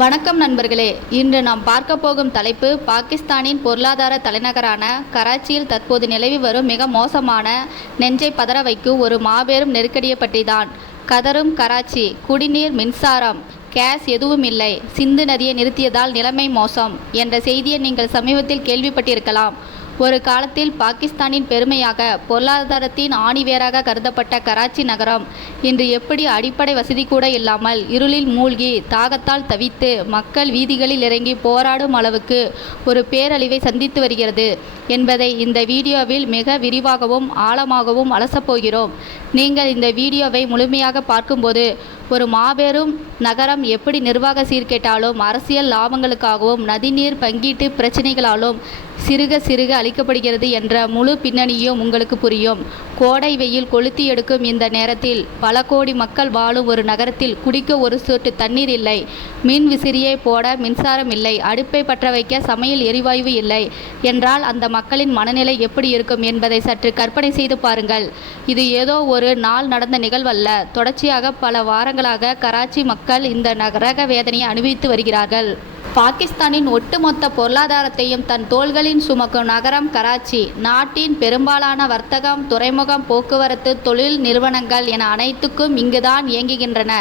வணக்கம் நண்பர்களே. இன்று நாம் பார்க்க போகும் தலைப்பு பாகிஸ்தானின் பொருளாதார தலைநகரான கராச்சியில் தற்போது நிலவி வரும் மிக மோசமான, நெஞ்சை பதற வைக்கும் ஒரு மாபெரும் நெருக்கடியை பற்றிதான். கதரும் கராச்சி. குடிநீர், மின்சாரம், கேஸ் எதுவும் இல்லை. சிந்து நதியை நிறுத்தியதால் நிலைமை மோசம் என்ற செய்தியை நீங்கள் சமீபத்தில் கேள்விப்பட்டிருக்கலாம். ஒரு காலத்தில் பாகிஸ்தானின் பெருமையாக, பொருளாதாரத்தின் ஆணிவேராக கருதப்பட்ட கராச்சி நகரம் இன்று எப்படி அடிப்படை வசதி கூட இல்லாமல், இருளில் மூழ்கி, தாகத்தால் தவித்து, மக்கள் வீதிகளில் இறங்கி போராடும் அளவுக்கு ஒரு பேரழிவை சந்தித்து வருகிறது என்பதை இந்த வீடியோவில் மிக விரிவாகவும் ஆழமாகவும் அலசப்போகிறோம். நீங்கள் இந்த வீடியோவை முழுமையாக பார்க்கும்போது ஒரு மாபெரும் நகரம் எப்படி நிர்வாக சீர்கேட்டாலும், அரசியல் லாபங்களுக்காகவும், நதிநீர் பங்கீட்டு பிரச்சினைகளாலும் சிறுக சிறுக அளிக்கப்படுகிறது என்ற முழு பின்னணியும் உங்களுக்கு புரியும். கோடை வெயில் கொளுத்தி எடுக்கும் இந்த நேரத்தில் பல கோடி மக்கள் வாழும் ஒரு நகரத்தில் குடிக்க ஒரு சொட்டு தண்ணீர் இல்லை, மின் விசிறியை போட மின்சாரம் இல்லை, அடுப்பை பற்ற வைக்க சமையல் எரிவாயு இல்லை என்றால் அந்த மக்களின் மனநிலை எப்படி இருக்கும் என்பதை சற்று கற்பனை செய்து பாருங்கள். இது ஏதோ ஒரு நாள் நடந்த நிகழ்வல்ல. தொடர்ச்சியாக பல வாரங்களாக கராச்சி மக்கள் இந்த நரக வேதனையை அனுபவித்து வருகிறார்கள். பாகிஸ்தானின் ஒட்டுமொத்த பொருளாதாரத்தையும் தன் தோள்களில் சுமக்கும் நகரம் கராச்சி. நாட்டின் பெரும்பாலான வர்த்தகம், துறைமுகம், போக்குவரத்து, தொழில் நிறுவனங்கள் என அனைத்துக்கும் இங்குதான் இயங்குகின்றன.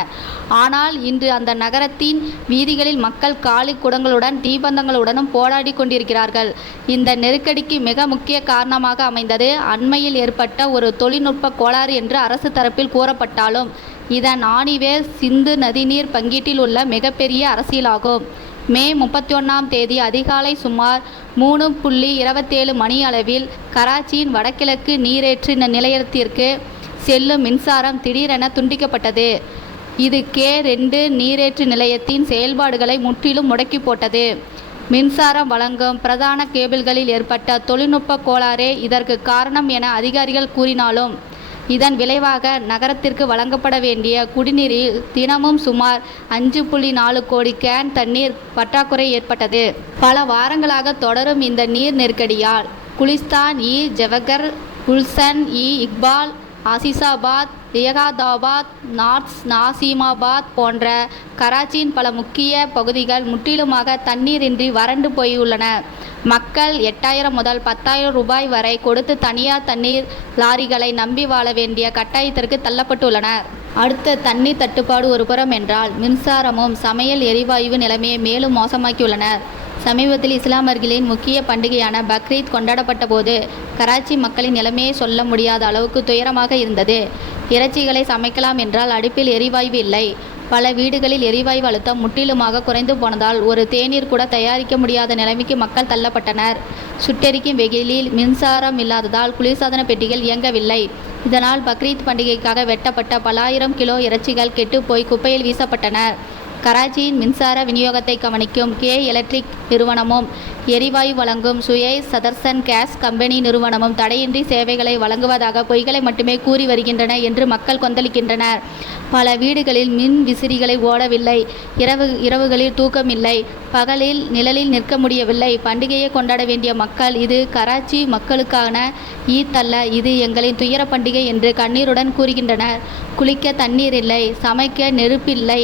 ஆனால் இன்று அந்த நகரத்தின் வீதிகளில் மக்கள் காலி குடங்களுடன், தீப்பந்தங்களுடனும் போராடி கொண்டிருக்கிறார்கள். இந்த நெருக்கடிக்கு மிக முக்கிய காரணமாக அமைந்தது அண்மையில் ஏற்பட்ட ஒரு தொழில்நுட்ப கோளாறு என்று அரசு தரப்பில் கூறப்பட்டாலும், இதன் ஆணிவேர் சிந்து நதிநீர் பங்கீட்டில் உள்ள மிகப்பெரிய அரசியலாகும். மே 31ஆம் தேதி அதிகாலை சுமார் 3:27 மணி அளவில் கராச்சியின் வடகிழக்கு நீரேற்று நிலையத்திற்கு செல்லும் மின்சாரம் திடீரென துண்டிக்கப்பட்டது. இது K2 நீரேற்று நிலையத்தின் செயல்பாடுகளை முற்றிலும் முடக்கி போட்டது. மின்சாரம் வழங்கும் பிரதான கேபிள்களில் ஏற்பட்ட தொழில்நுட்ப கோளாறே இதற்கு காரணம் என அதிகாரிகள் கூறினாலும், இதன் விளைவாக நகரத்திற்கு வழங்கப்பட வேண்டிய குடிநீரில் தினமும் சுமார் 5.4 கோடி கேன் தண்ணீர் பற்றாக்குறை ஏற்பட்டது. பல வாரங்களாக தொடரும் இந்த நீர் நெருக்கடியால் குலிஸ்தான்-இ-ஜவஹர், குல்ஷன்-இ-இக்பால், ஆசிசாபாத், லியாகதாபாத், நார்த் நாசிமாபாத் போன்ற கராச்சியின் பல முக்கிய பகுதிகள் முற்றிலுமாக தண்ணீரின்றி வறண்டு போயுள்ளன. மக்கள் 8,000 முதல் 10,000 ரூபாய் வரை கொடுத்து தனியார் தண்ணீர் லாரிகளை நம்பி வாழ வேண்டிய கட்டாயத்திற்கு தள்ளப்பட்டுள்ளனர். அடுத்த தண்ணீர் தட்டுப்பாடு ஒருபுறம் என்றால், மின்சாரமும் சமையல் எரிவாயு நிலைமையை மேலும் மோசமாக்கியுள்ளனர். சமீபத்தில் இஸ்லாமியர்களின் முக்கிய பண்டிகையான பக்ரீத் கொண்டாடப்பட்ட போது கராச்சி மக்களின் நிலைமையை சொல்ல முடியாத அளவுக்கு துயரமாக இருந்தது. இறைச்சிகளை சமைக்கலாம் என்றால் அடுப்பில் எரிவாயு இல்லை. பல வீடுகளில் எரிவாயு அழுத்தம் முற்றிலுமாக குறைந்து போனதால் ஒரு தேநீர் கூட தயாரிக்க முடியாத நிலைமைக்கு மக்கள் தள்ளப்பட்டனர். சுட்டெரிக்கும் வெயிலில் மின்சாரம் இல்லாததால் குளிர்சாதன பெட்டிகள் இயங்கவில்லை. இதனால் பக்ரீத் பண்டிகைக்காக வெட்டப்பட்ட பல ஆயிரம் கிலோ இறைச்சிகள் கெட்டுப்போய் குப்பையில் வீசப்பட்டன. கராச்சியின் மின்சார விநியோகத்தை கவனிக்கும் கே எலக்ட்ரிக் நிறுவனமும், எரிவாயு வழங்கும் சுயஸ் சதர்சன் கேஸ் கம்பெனி நிறுவனமும் தடையின்றி சேவைகளை வழங்குவதாக பொய்களை மட்டுமே கூறி வருகின்றன என்று மக்கள் கொந்தளிக்கின்றனர். பல வீடுகளில் மின் விசிறிகளை ஓடவில்லை. இரவுகளில் தூக்கமில்லை. பகலில் நிழலில் நிற்க முடியவில்லை. பண்டிகையை கொண்டாட வேண்டிய மக்கள், இது கராச்சி மக்களுக்கான ஈத் அல்ல, இது எங்களின் துயர பண்டிகை என்று கண்ணீருடன் கூறுகின்றனர். குளிக்க தண்ணீர் இல்லை, சமைக்க நெருப்பில்லை,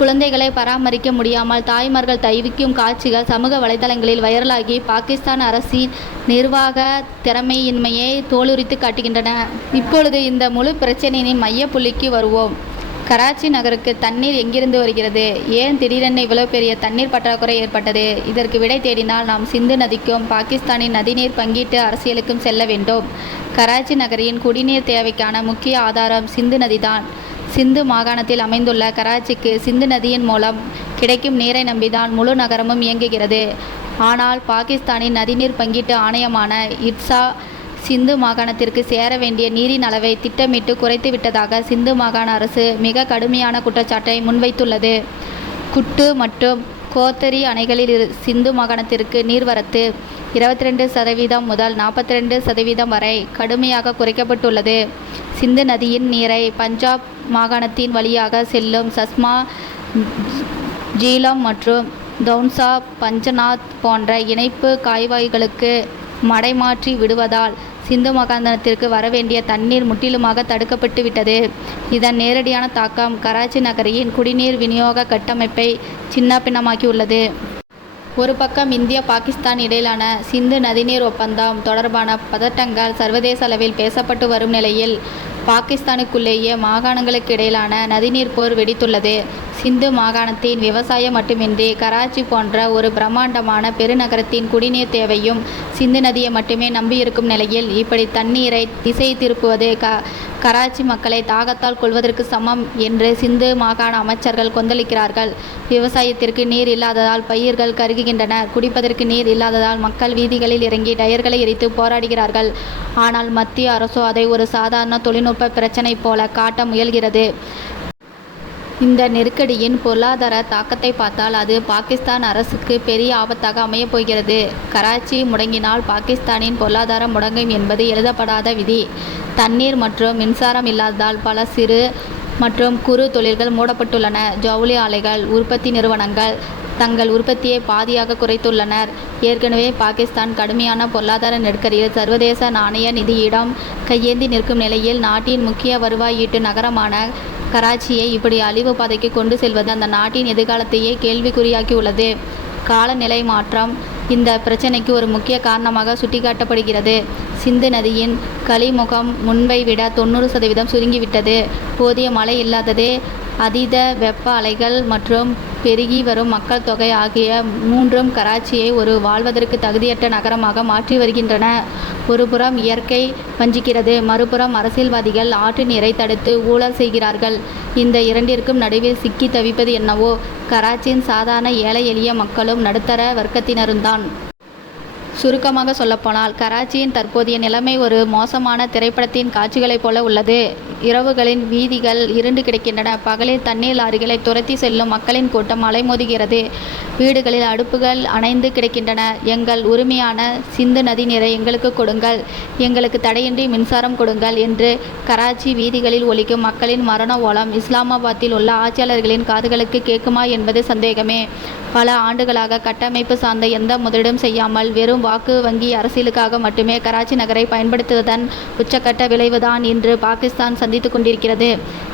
குழந்தைகளை பராமரிக்க முடியாமல் தாய்மார்கள் தவிக்கும் காட்சிகள் சமூக வலைதளங்களில் வைரலாகி பாகிஸ்தான் அரசின் நிர்வாக திறமையின்மையை தோலுரித்து காட்டுகின்றன. இப்பொழுது இந்த முழு பிரச்சனையின் மைய புள்ளிக்கு வருவோம். கராச்சி நகருக்கு தண்ணீர் எங்கிருந்து வருகிறது? ஏன் திடீரென இவ்வளவு பெரிய தண்ணீர் பற்றாக்குறை ஏற்பட்டது? இதற்கு விடை தேடினால் நாம் சிந்து நதிக்கும் பாகிஸ்தானின் நதிநீர் பங்கீட்டு அரசியலுக்கும் செல்ல வேண்டும். கராச்சி நகரின் குடிநீர் தேவைக்கான முக்கிய ஆதாரம் சிந்து நதிதான். சிந்து மாகாணத்தில் அமைந்துள்ள கராச்சிக்கு சிந்து நதியின் மூலம் கிடைக்கும் நீரை நம்பிதான் முழு நகரமும் இயங்குகிறது. ஆனால் பாகிஸ்தானின் நதிநீர் பங்கீட்டு ஆணையமான இட்சா சிந்து மாகாணத்திற்கு சேர வேண்டிய நீரின் அளவை திட்டமிட்டு குறைத்து விட்டதாக சிந்து மாகாண அரசு மிக கடுமையான குற்றச்சாட்டை முன்வைத்துள்ளது. குட்டு மற்றும் கோத்தரி அணைகளில் சிந்து மாகாணத்திற்கு நீர்வரத்து 22% முதல் 42% வரை கடுமையாக குறைக்கப்பட்டுள்ளது. சிந்து நதியின் நீரை பஞ்சாப் மாகாணத்தின் வழியாக செல்லும் சஸ்மா, ஜீலம் மற்றும் தௌன்சா, பஞ்சநாத் போன்ற இணைப்பு கால்வாய்களுக்கு மடைமாற்றி விடுவதால் சிந்து மாகாணத்திற்கு வரவேண்டிய தண்ணீர் முற்றிலுமாக தடுக்கப்பட்டு விட்டது. இதன் நேரடியான தாக்கம் கராச்சி நகரின் குடிநீர் விநியோக கட்டமைப்பை சின்னாபின்னமாக்கியுள்ளது. ஒரு பக்கம் இந்தியா பாகிஸ்தான் இடையிலான சிந்து நதிநீர் ஒப்பந்தம் தொடர்பான பதட்டங்கள் சர்வதேச அளவில் பேசப்பட்டு வரும் நிலையில் பாகிஸ்தானுக்குள்ளேயே மாகாணங்களுக்கு இடையிலான நதிநீர் போர் வெடித்துள்ளது. சிந்து மாகாணத்தின் விவசாயம் மட்டுமின்றி கராச்சி போன்ற ஒரு பிரம்மாண்டமான பெருநகரத்தின் குடிநீர் தேவையும் சிந்து நதியை மட்டுமே நம்பியிருக்கும் நிலையில் இப்படி தண்ணீரை திசை திருப்புவது கராச்சி மக்களை தாகத்தால் கொள்வதற்கு சமம் என்று சிந்து மாகாண அமைச்சர்கள் கொந்தளிக்கிறார்கள். விவசாயத்திற்கு நீர் இல்லாததால் பயிர்கள் கருகுகின்றன. குடிப்பதற்கு நீர் இல்லாததால் மக்கள் வீதிகளில் இறங்கி டயர்களை எரித்து போராடுகிறார்கள். ஆனால் மத்திய அரசோ அதை ஒரு சாதாரண தொழில்நுட்ப பிரச்சினை போல காட்ட முயல்கிறது. இந்த நெருக்கடியின் பொருளாதார தாக்கத்தை பார்த்தால் அது பாகிஸ்தான் அரசுக்கு பெரிய ஆபத்தாக அமையப் போகிறது. கராச்சி முடங்கினால் பாகிஸ்தானின் பொருளாதாரம் முடங்கும் என்பது எழுதப்படாத விதி. தண்ணீர் மற்றும் மின்சாரம் இல்லாததால் பல சிறு மற்றும் குறு தொழில்கள் மூடப்பட்டுள்ளன. ஜவுளி ஆலைகள், உற்பத்தி நிறுவனங்கள் தங்கள் உற்பத்தியை பாதியாக குறைத்துள்ளனர். ஏற்கனவே பாகிஸ்தான் கடுமையான பொருளாதார நெருக்கடியில் சர்வதேச நாணய நிதியிடம் கையேந்தி நிற்கும் நிலையில் நாட்டின் முக்கிய வருவாய் ஈட்டு நகரமான கராச்சியை இப்படி அழிவு பாதைக்கு கொண்டு செல்வது அந்த நாட்டின் எதிர்காலத்தையே கேள்விக்குறியாக்கியுள்ளது. காலநிலை மாற்றம் இந்த பிரச்சினைக்கு ஒரு முக்கிய காரணமாக சுட்டிக்காட்டப்படுகிறது. சிந்து நதியின் கழிமுகம் முன்பை விட 90% சுருங்கிவிட்டது. போதிய மழை இல்லாததே, அதீத வெப்ப அலைகள் மற்றும் பெருகி வரும் மக்கள் தொகை ஆகிய மூன்றும் கராச்சியை ஒரு வாழ்வதற்கு தகுதியற்ற நகரமாக மாற்றி வருகின்றன. ஒருபுறம் இயற்கை வஞ்சிக்கிறது, மறுபுறம் அரசியல்வாதிகள் ஆற்று நீரை தடுத்து ஊழல் செய்கிறார்கள். இந்த இரண்டிற்கும் நடுவில் சிக்கி தவிப்பது என்னவோ கராச்சியின் சாதாரண ஏழை எளிய மக்களும் நடுத்தர வர்க்கத்தினரும்தான். சுருக்கமாக சொல்லப்போனால் கராச்சியின் தற்போதைய நிலைமை ஒரு மோசமான திரைப்படத்தின் காட்சிகளைப் போல உள்ளது. இரவுகளின் வீதிகள் இருண்டு கிடக்கின்றன. பகலில் தண்ணீர் லாரிகளை துரத்தி செல்லும் மக்களின் கூட்டம் அலைமோதுகிறது. வீடுகளில் அடுப்புகள் அணைந்து கிடக்கின்றன. எங்கள் உரிமையான சிந்து நதி நீரை எங்களுக்கு கொடுங்கள், எங்களுக்கு தடையின்றி மின்சாரம் கொடுங்கள் என்று கராச்சி வீதிகளில் ஒலிக்கும் மக்களின் மரண ஓலம் இஸ்லாமாபாத்தில் உள்ள ஆட்சியாளர்களின் காதுகளுக்கு கேட்குமா என்பது சந்தேகமே. பல ஆண்டுகளாக கட்டமைப்பு சார்ந்த எந்த முதலீடும் செய்யாமல் வெறும் வாக்கு வங்கி அரசியலுக்காக மட்டுமே கராச்சி நகரை பயன்படுத்துவதன் உச்சக்கட்ட விளைவுதான் இன்று பாகிஸ்தான் சந்தித்துக் கொண்டிருக்கிறது.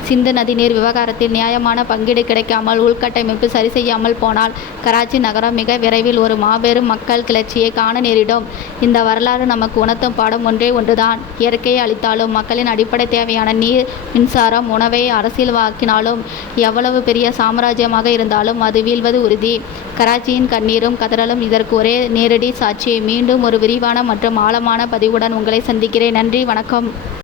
சிந்து நதிநீர் விவகாரத்தில் நியாயமான பங்கீடு கிடைக்காமல் உள்கட்டமைப்பு சரி செய்யாமல் போனால் கராச்சி நகரம் மிக விரைவில் ஒரு மாபெரும் மக்கள் கிளர்ச்சியை காண நேரிடும். இந்த வரலாறு நமக்கு உணர்த்தும் பாடம் ஒன்றே ஒன்றுதான். இயற்கையை அளித்தாலும் மக்களின் அடிப்படை தேவையான நீர், மின்சாரம், உணவை அரசியல்வாக்கினாலும் எவ்வளவு பெரிய சாம்ராஜ்யமாக இருந்தாலும் அது வீழ்வது உறுதி. கராச்சியின் கண்ணீரும் கதறலும் இதற்கு ஒரே நேரடி சாட்சி. மீண்டும் ஒரு விரிவான மற்றும் ஆழமான பதிவுடன் உங்களை சந்திக்கிறேன். நன்றி, வணக்கம்.